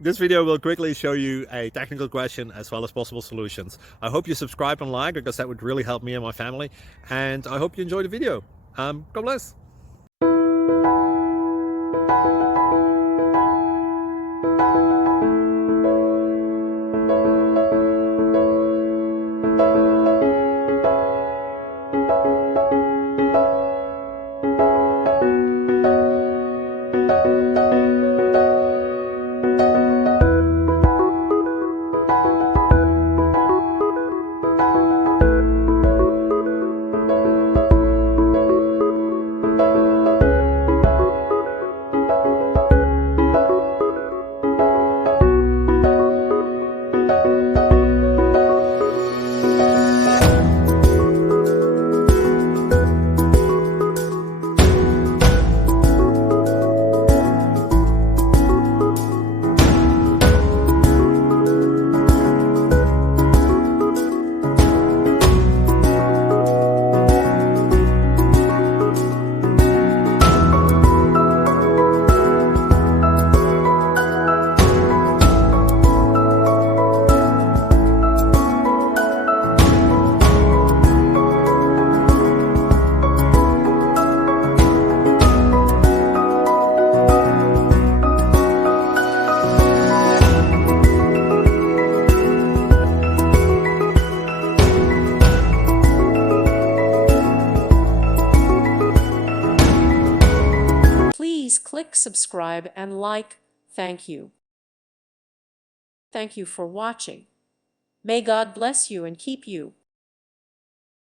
This video will quickly show you a technical question as well as possible solutions. I hope you subscribe and like, because that would really help me and my family. And I hope you enjoy the video. God bless. Please click subscribe and like. Thank you. Thank you for watching. May God bless you and keep you.